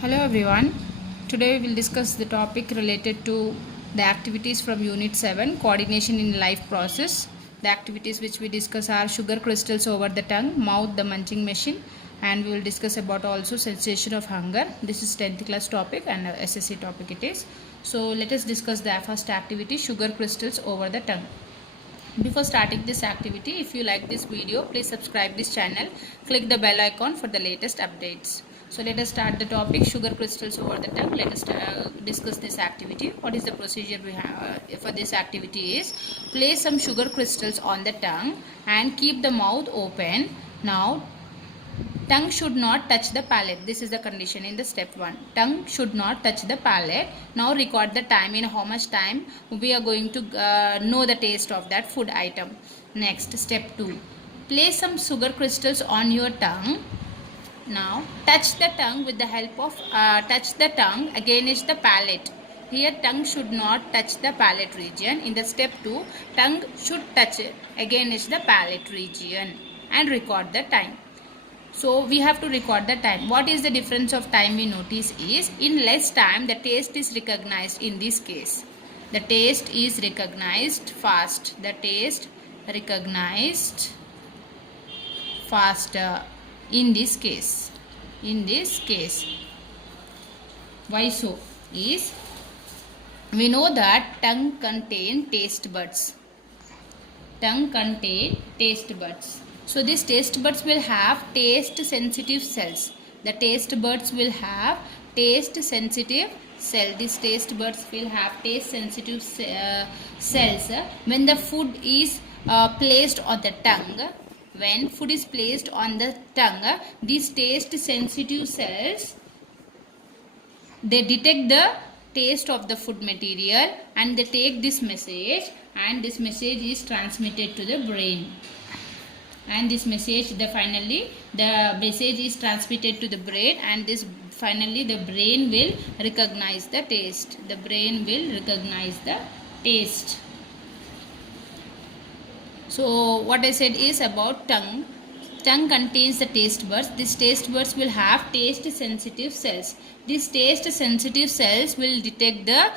Hello everyone. Today we will discuss the topic related to the activities from Unit 7, Coordination in Life Process. The activities which we discuss are sugar crystals over the tongue, mouth, the munching machine, and we will discuss about also sensation of hunger. This is 10th class topic and SSC topic it is. So let us discuss the first activity, sugar crystals over the tongue. Before starting this activity, if you like this video, please subscribe this channel, click the bell icon for the latest updates. So let us start the topic, sugar crystals over the tongue. Let us discuss this activity. What is the procedure we have for this activity is, place some sugar crystals on the tongue and keep the mouth open. Now tongue should not touch the palate. This is the condition in the step 1. Tongue should not touch the palate. Now record the time, in how much time we are going to know the taste of that food item. Next, step 2. Place some sugar crystals on your tongue. Now touch the tongue with the help of touch the tongue against the palate. Here tongue should not touch the palate region. In the step 2, tongue should touch against the palate region and record the time. So we have to record the time. What is the difference of time we notice is, in less time the taste is recognized in this case. The taste is recognized fast. The taste recognized faster in this case. In this case. Why so? Is, we know that tongue contains taste buds. Tongue contains taste buds. So these taste buds will have taste sensitive cells. The taste buds will have taste sensitive cell. These taste buds will have taste sensitive cells. When the food is placed on the tongue, when food is placed on the tongue, these taste sensitive cells, they detect the taste of the food material and they take this message, and this message is transmitted to the brain. And this message, finally the message is transmitted to the brain, and this finally the brain will recognize the taste. The brain will recognize the taste. So what I said is about tongue. Tongue contains the taste buds. These taste buds will have taste sensitive cells. These taste sensitive cells will detect the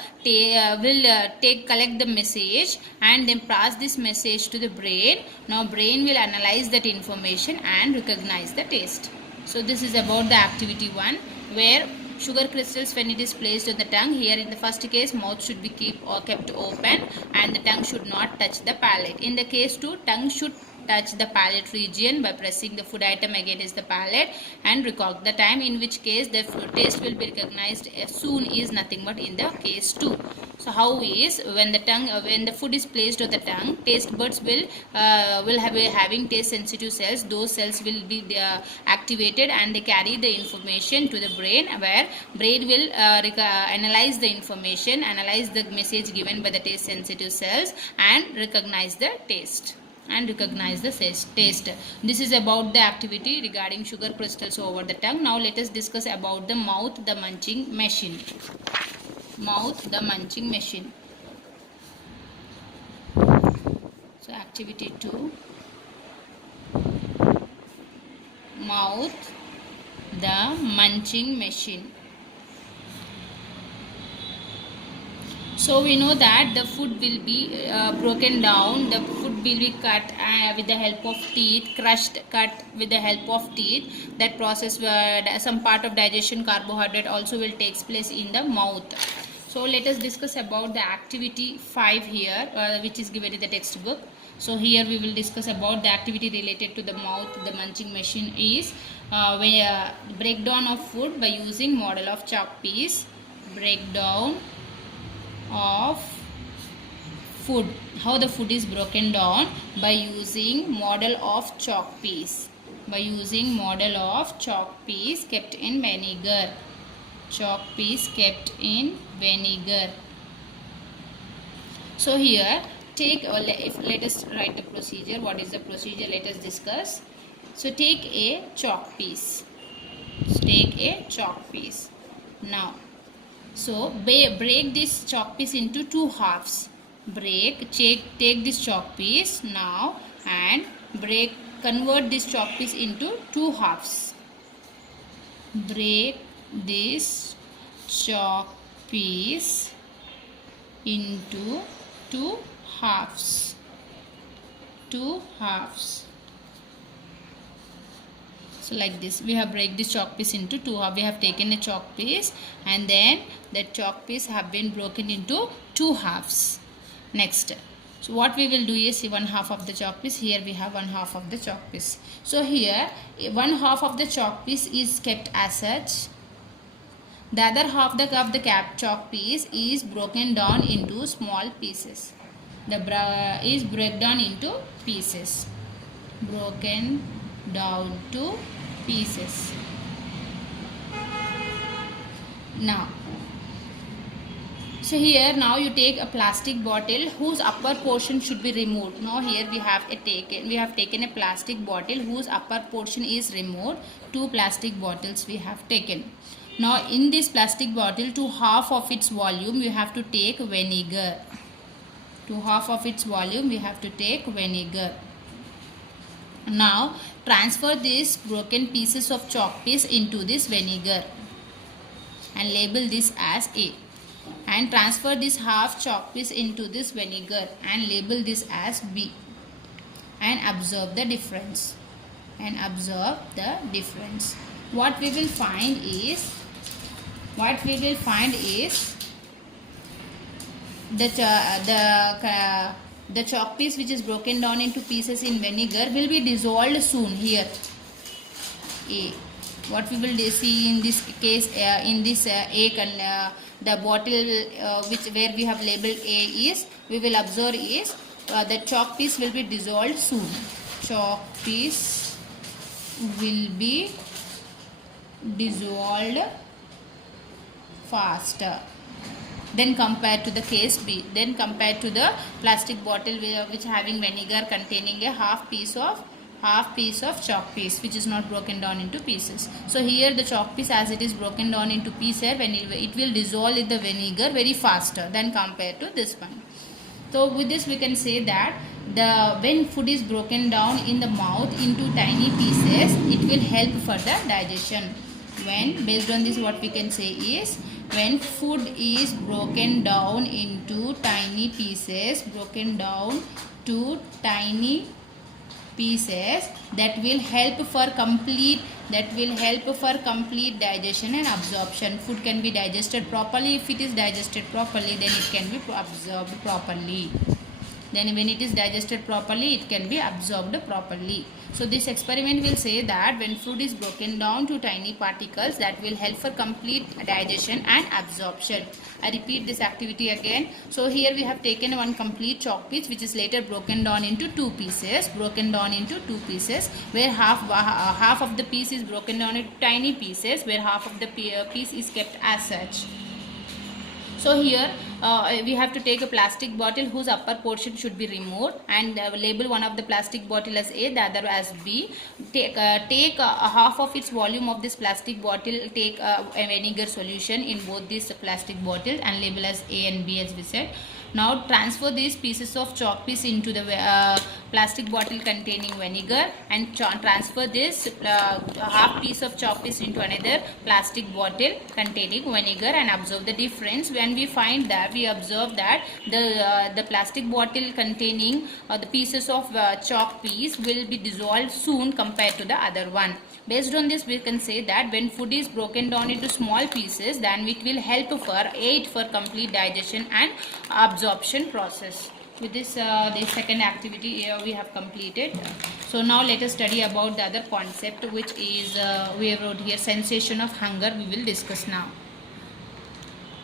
collect the message and then pass this message to the brain. Now brain will analyze that information and recognize the taste. So this is about the activity 1, where sugar crystals, when it is placed on the tongue, here in the first case mouth should be kept open and the tongue should not touch the palate. In the case 2, tongue should touch the palate region by pressing the food item against the palate and record the time, in which case the taste will be recognized soon is nothing but in the case 2. So how is, when the food is placed on the tongue, taste buds will having taste sensitive cells. Those cells will be activated and they carry the information to the brain, where brain will analyze the information, analyze the message given by the taste sensitive cells and recognize the taste. This is about the activity regarding sugar crystals over the tongue. Now let us discuss about the mouth, the munching machine. Mouth, the munching machine. So activity 2, mouth, the munching machine. So we know that the food will be broken down, the food will be cut with the help of teeth, cut with the help of teeth. That process where some part of digestion, carbohydrate also will takes place in the mouth. So let us discuss about the activity 5 here, which is given in the textbook. So here we will discuss about the activity related to the mouth, the munching machine is breakdown of food by using model of chalk piece. Breakdown of food. How the food is broken down? By using model of chalk piece. By using model of chalk piece kept in vinegar. Chalk piece kept in vinegar. So here let us write the procedure. What is the procedure? Let us discuss. So take a chalk piece. Now so break this chalk piece into 2 halves. Take this chalk piece now and convert this chalk piece into 2 halves. Break this chalk piece into two halves. So like this, we have break this chalk piece into two halves. We have taken a chalk piece and then that chalk piece have been broken into two halves. Next, so what we will do is one half of the chalk piece. Here we have one half of the chalk piece. So here one half of the chalk piece is kept as such. The other half of the chalk piece is broken down into small pieces. Is broken down into pieces. Broken down to pieces. Now, so here now you take a plastic bottle whose upper portion should be removed. Now here we have taken a plastic bottle whose upper portion is removed. Two plastic bottles we have taken. Now in this plastic bottle, to half of its volume we have to take vinegar. To half of its volume we have to take vinegar. Now transfer these broken pieces of chalk piece into this vinegar and label this as A. And transfer this half chalk piece into this vinegar and label this as B. And observe the difference. What we will find is the chalk piece which is broken down into pieces in vinegar will be dissolved soon. Here A. What we will see in this case, the bottle where we have labeled A is, we will observe is the chalk piece will be dissolved soon. Chalk piece will be dissolved faster then compared to the case B. Then compared to the plastic bottle which having vinegar containing a half piece of chalk piece which is not broken down into pieces. So here the chalk piece, as it is broken down into pieces, when it will dissolve in the vinegar very faster than compared to this one. So with this we can say that when food is broken down in the mouth into tiny pieces, it will help for the digestion. Based on this, what we can say is, when food is broken down into tiny pieces, that will help for complete digestion and absorption. Food can be digested properly. If it is digested properly, then it can be absorbed properly. Then when it is digested properly, it can be absorbed properly. So this experiment will say that when food is broken down to tiny particles, that will help for complete digestion and absorption. I repeat this activity again. So here we have taken one complete chalk piece which is later broken down into two pieces, where half of the piece is broken down into tiny pieces, where half of the piece is kept as such. So here we have to take a plastic bottle whose upper portion should be removed and label one of the plastic bottle as A, the other as B. Take half of its volume of this plastic bottle, take a vinegar solution in both these plastic bottles and label as A and B as we said. Now transfer these pieces of chalk piece into the plastic bottle containing vinegar and transfer this half piece of chalk piece into another plastic bottle containing vinegar and observe the difference. When we find that, we observe that the plastic bottle containing the pieces of chalk piece will be dissolved soon compared to the other one. Based on this, we can say that when food is broken down into small pieces, then it will aid for complete digestion and absorption process. With this, the second activity we have completed. So now let us study about the other concept, which is we wrote here sensation of hunger. We will discuss now.